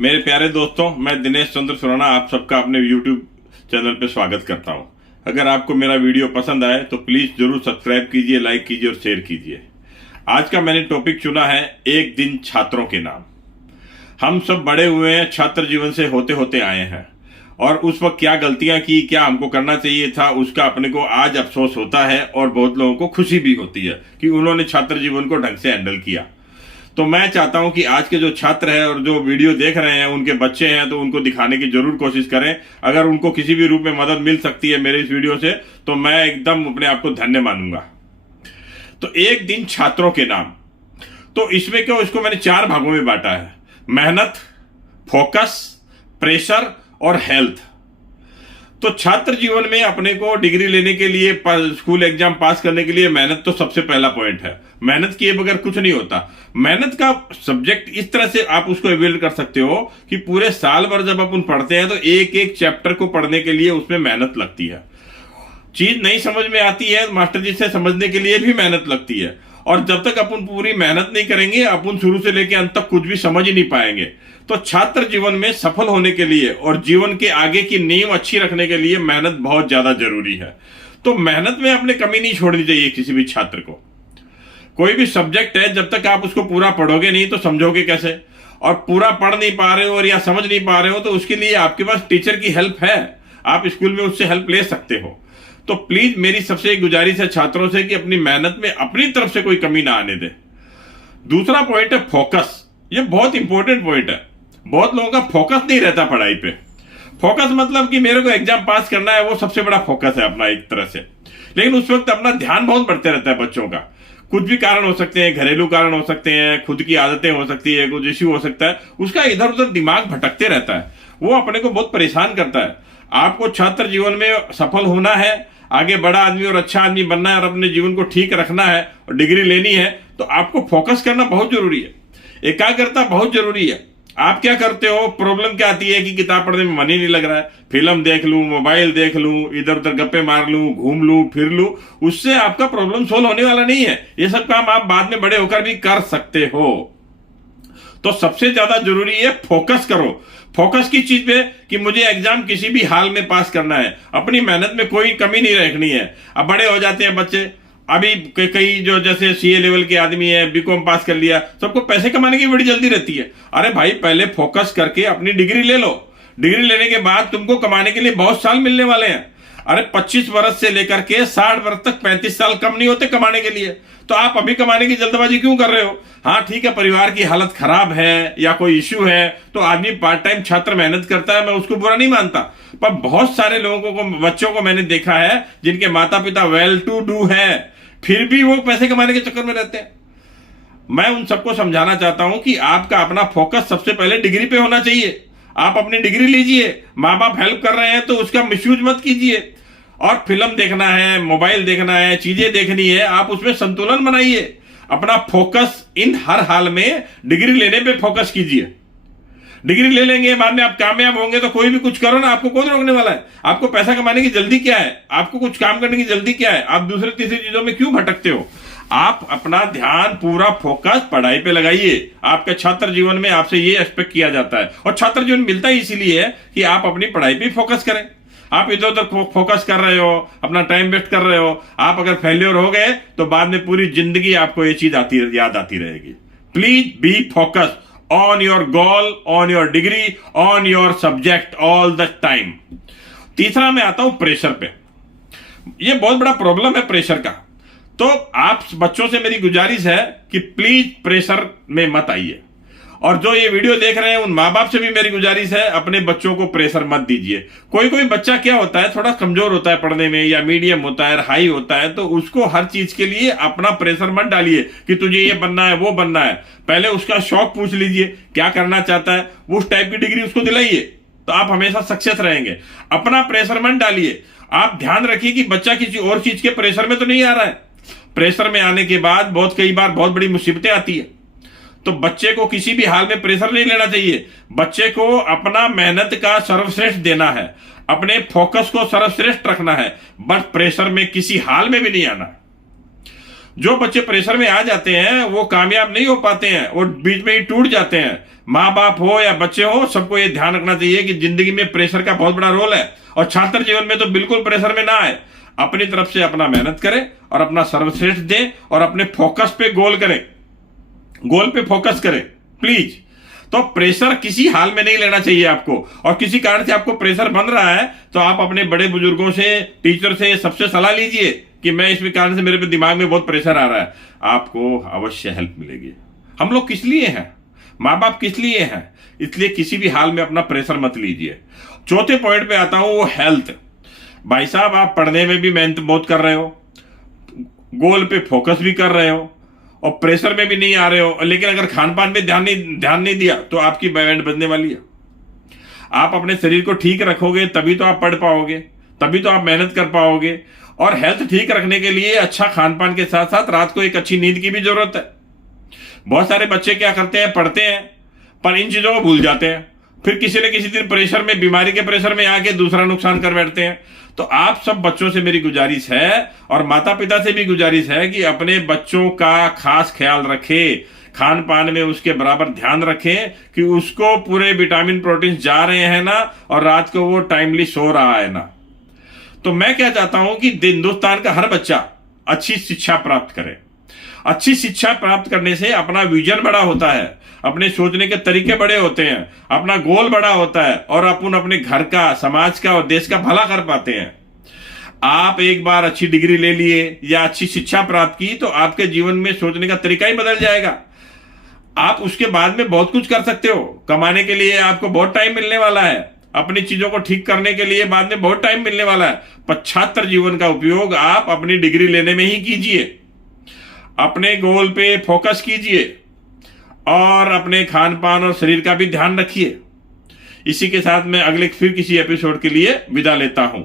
मेरे प्यारे दोस्तों, मैं दिनेश चंद्र सुराना आप सबका अपने YouTube चैनल पे स्वागत करता हूं। अगर आपको मेरा वीडियो पसंद आए तो प्लीज जरूर सब्सक्राइब कीजिए, लाइक कीजिए और शेयर कीजिए। आज का मैंने टॉपिक चुना है एक दिन छात्रों के नाम। हम सब बड़े हुए हैं, छात्र जीवन से होते होते आए हैं और उस वक्त क्या गलतियां की, क्या हमको करना चाहिए था, उसका अपने को आज अफसोस होता है और बहुत लोगों को खुशी भी होती है कि उन्होंने छात्र जीवन को ढंग से हैंडल किया। तो मैं चाहता हूं कि आज के जो छात्र हैं और जो वीडियो देख रहे हैं उनके बच्चे हैं तो उनको दिखाने की जरूर कोशिश करें। अगर उनको किसी भी रूप में मदद मिल सकती है मेरे इस वीडियो से तो मैं एकदम अपने आप को धन्य मानूंगा। तो एक दिन छात्रों के नाम, तो इसमें क्यों, इसको मैंने 4 भागों में बांटा है: मेहनत, फोकस, प्रेशर और हेल्थ। तो छात्र जीवन में अपने को डिग्री लेने के लिए, स्कूल एग्जाम पास करने के लिए मेहनत तो सबसे पहला पॉइंट है। मेहनत किए बगैर कुछ नहीं होता। मेहनत का सब्जेक्ट इस तरह से आप उसको एवेल्ड कर सकते हो कि पूरे साल भर जब अपन पढ़ते हैं तो एक एक चैप्टर को पढ़ने के लिए उसमें मेहनत लगती है। चीज नहीं समझ में आती है, मास्टर जी से समझने के लिए भी मेहनत लगती है। और जब तक अपन पूरी मेहनत नहीं करेंगे अपन शुरू से लेकर अंत तक कुछ भी समझ ही नहीं पाएंगे। तो छात्र जीवन में सफल होने के लिए और जीवन के आगे की नींव अच्छी रखने के लिए मेहनत बहुत ज्यादा जरूरी है। तो मेहनत में अपने कमी नहीं छोड़नी चाहिए किसी भी छात्र को। कोई भी सब्जेक्ट है, जब तक आप उसको पूरा पढ़ोगे नहीं तो समझोगे कैसे। और पूरा पढ़ नहीं पा रहे हो और या समझ नहीं पा रहे हो तो उसके लिए आपके पास टीचर की हेल्प है, आप स्कूल में उससे हेल्प ले सकते हो। तो प्लीज मेरी सबसे गुजारिश है छात्रों से कि अपनी मेहनत में अपनी तरफ से कोई कमी ना आने दे। दूसरा पॉइंट है फोकस। ये बहुत इंपॉर्टेंट पॉइंट है। बहुत लोगों का फोकस नहीं रहता पढ़ाई पे। फोकस मतलब कि मेरे को एग्जाम पास करना है, वो सबसे बड़ा फोकस है अपना एक तरह से। लेकिन उस वक्त अपना ध्यान बहुत बढ़ते रहता है बच्चों का। कुछ भी कारण हो सकते हैं, घरेलू कारण हो सकते हैं, खुद की आदतें हो सकती है, कुछ इश्यू हो सकता है, उसका इधर उधर दिमाग भटकते रहता है। वो अपने को बहुत परेशान करता है। आपको छात्र जीवन में सफल होना है, आगे बड़ा आदमी और अच्छा आदमी बनना है और अपने जीवन को ठीक रखना है और डिग्री लेनी है, तो आपको फोकस करना बहुत जरूरी है। एकाग्रता बहुत जरूरी है। आप क्या करते हो, प्रॉब्लम क्या आती है कि किताब पढ़ने में मन ही नहीं लग रहा है, फिल्म देख लूं, मोबाइल देख लूं, इधर उधर गप्पे मार लूं, घूम लूं, फिर लूं, उससे आपका प्रॉब्लम सोल्व होने वाला नहीं है। ये सब काम आप बाद में बड़े होकर भी कर सकते हो। तो सबसे ज्यादा जरूरी है फोकस करो। फोकस की चीज पे कि मुझे एग्जाम किसी भी हाल में पास करना है, अपनी मेहनत में कोई कमी नहीं रखनी है। अब बड़े हो जाते हैं बच्चे, अभी कई जो जैसे सीए लेवल के आदमी है, बीकॉम पास कर लिया, सबको पैसे कमाने की बड़ी जल्दी रहती है। अरे भाई, पहले फोकस करके अपनी डिग्री ले लो। डिग्री लेने के बाद तुमको कमाने के लिए बहुत साल मिलने वाले हैं। अरे 25 वर्ष से लेकर के 60 वर्ष तक 35 साल कम नहीं होते कमाने के लिए। तो आप अभी कमाने की जल्दबाजी क्यों कर रहे हो? हाँ ठीक है, परिवार की हालत खराब है या कोई इश्यू है तो आदमी पार्ट टाइम छात्र मेहनत करता है, मैं उसको बुरा नहीं मानता। पर बहुत सारे लोगों को, बच्चों को मैंने देखा है जिनके माता पिता वेल टू डू है, फिर भी वो पैसे कमाने के चक्कर में रहते हैं। मैं उन सबको समझाना चाहता हूं कि आपका अपना फोकस सबसे पहले डिग्री पे होना चाहिए। आप अपनी डिग्री लीजिए, माँ बाप हेल्प कर रहे हैं तो उसका मिसयूज मत कीजिए। और फिल्म देखना है, मोबाइल देखना है, चीजें देखनी है, आप उसमें संतुलन बनाइए। अपना फोकस इन हर हाल में डिग्री लेने पे फोकस कीजिए। डिग्री ले लेंगे, बाद में आप कामयाब होंगे तो कोई भी कुछ करो ना, आपको कौन रोकने वाला है? आपको पैसा कमाने की जल्दी क्या है? आपको कुछ काम करने की जल्दी क्या है? आप दूसरे तीसरी चीजों में क्यों भटकते हो? आप अपना ध्यान पूरा फोकस पढ़ाई पे लगाइए। आपके छात्र जीवन में आपसे ये एक्सपेक्ट किया जाता है और छात्र जीवन मिलता ही इसीलिए है कि आप अपनी पढ़ाई पे फोकस करें। आप इधर उधर फोकस कर रहे हो, अपना टाइम वेस्ट कर रहे हो, आप अगर फेल्योर हो गए तो बाद में पूरी जिंदगी आपको ये चीज याद आती रहेगी। Please be focus on your goal, on your degree, on your subject all the time। तीसरा मैं आता हूं प्रेशर पे। ये बहुत बड़ा प्रॉब्लम है प्रेशर का। तो आप बच्चों से मेरी गुजारिश है कि प्लीज प्रेशर में मत आइए। और जो ये वीडियो देख रहे हैं उन माँ बाप से भी मेरी गुजारिश है, अपने बच्चों को प्रेशर मत दीजिए। कोई कोई बच्चा क्या होता है, थोड़ा कमजोर होता है पढ़ने में, या मीडियम होता है, हाई होता है, तो उसको हर चीज के लिए अपना प्रेशर मत डालिए कि तुझे ये बनना है, वो बनना है। पहले उसका शौक पूछ लीजिए, क्या करना चाहता है, उस टाइप की डिग्री उसको दिलाइए, तो आप हमेशा सक्सेस रहेंगे। अपना प्रेशर मत डालिए। आप ध्यान रखिए कि बच्चा किसी और चीज के प्रेशर में तो नहीं आ रहा है। प्रेशर में आने के बाद कई बार बहुत बड़ी मुसीबतें आती है। तो बच्चे को किसी भी हाल में प्रेशर नहीं लेना चाहिए। बच्चे को अपना मेहनत का सर्वश्रेष्ठ देना है, अपने फोकस को सर्वश्रेष्ठ रखना है, बस प्रेशर में किसी हाल में भी नहीं आना। जो बच्चे प्रेशर में आ जाते हैं वो कामयाब नहीं हो पाते हैं, वो बीच में ही टूट जाते हैं। माँ बाप हो या बच्चे हो, सबको ये ध्यान रखना चाहिए कि जिंदगी में प्रेशर का बहुत बड़ा रोल है, और छात्र जीवन में तो बिल्कुल प्रेशर में ना आए। अपनी तरफ से अपना मेहनत करें और अपना सर्वश्रेष्ठ दें और अपने फोकस पे गोल करें, गोल पे फोकस करें प्लीज। तो प्रेशर किसी हाल में नहीं लेना चाहिए आपको, और किसी कारण से आपको प्रेशर बन रहा है तो आप अपने बड़े बुजुर्गों से, टीचर से, सबसे सलाह लीजिए कि मैं इस कारण से मेरे पे दिमाग में बहुत प्रेशर आ रहा है। आपको अवश्य हेल्प मिलेगी। हम लोग किस लिए हैं, माँ बाप किस लिए हैं, इसलिए किसी भी हाल में अपना प्रेशर मत लीजिए। चौथे पॉइंट पे आता हूं, वो हेल्थ। भाई साहब, आप पढ़ने में भी मेहनत बहुत कर रहे हो, गोल पे फोकस भी कर रहे हो और प्रेशर में भी नहीं आ रहे हो, लेकिन अगर खान पान पे ध्यान नहीं दिया तो आपकी बैंड बजने वाली है। आप अपने शरीर को ठीक रखोगे तभी तो आप पढ़ पाओगे, तभी तो आप मेहनत कर पाओगे। और हेल्थ ठीक रखने के लिए अच्छा खान पान के साथ साथ रात को एक अच्छी नींद की भी जरूरत है। बहुत सारे बच्चे क्या करते हैं, पढ़ते हैं पर इन चीजों को भूल जाते हैं, फिर किसी न किसी दिन प्रेशर में, बीमारी के प्रेशर में आके दूसरा नुकसान कर बैठते हैं। तो आप सब बच्चों से मेरी गुजारिश है, और माता पिता से भी गुजारिश है, कि अपने बच्चों का खास ख्याल रखें, खान पान में उसके बराबर ध्यान रखें कि उसको पूरे विटामिन प्रोटीन जा रहे हैं ना, और रात को वो टाइमली सो रहा है ना। तो मैं क्या चाहता हूं कि हिंदुस्तान का हर बच्चा अच्छी शिक्षा प्राप्त करे। अच्छी शिक्षा प्राप्त करने से अपना विजन बड़ा होता है, अपने सोचने के तरीके बड़े होते हैं, अपना गोल बड़ा होता है, और अपन अपने घर का, समाज का और देश का भला कर पाते हैं। आप एक बार अच्छी डिग्री ले लिए या अच्छी शिक्षा प्राप्त की तो आपके जीवन में सोचने का तरीका ही बदल जाएगा। आप उसके बाद में बहुत कुछ कर सकते हो। कमाने के लिए आपको बहुत टाइम मिलने वाला है, अपनी चीजों को ठीक करने के लिए बाद में बहुत टाइम मिलने वाला है। पर छात्र जीवन का उपयोग आप अपनी डिग्री लेने में ही कीजिए, अपने गोल पे फोकस कीजिए और अपने खान पान और शरीर का भी ध्यान रखिए। इसी के साथ मैं अगले फिर किसी एपिसोड के लिए विदा लेता हूं।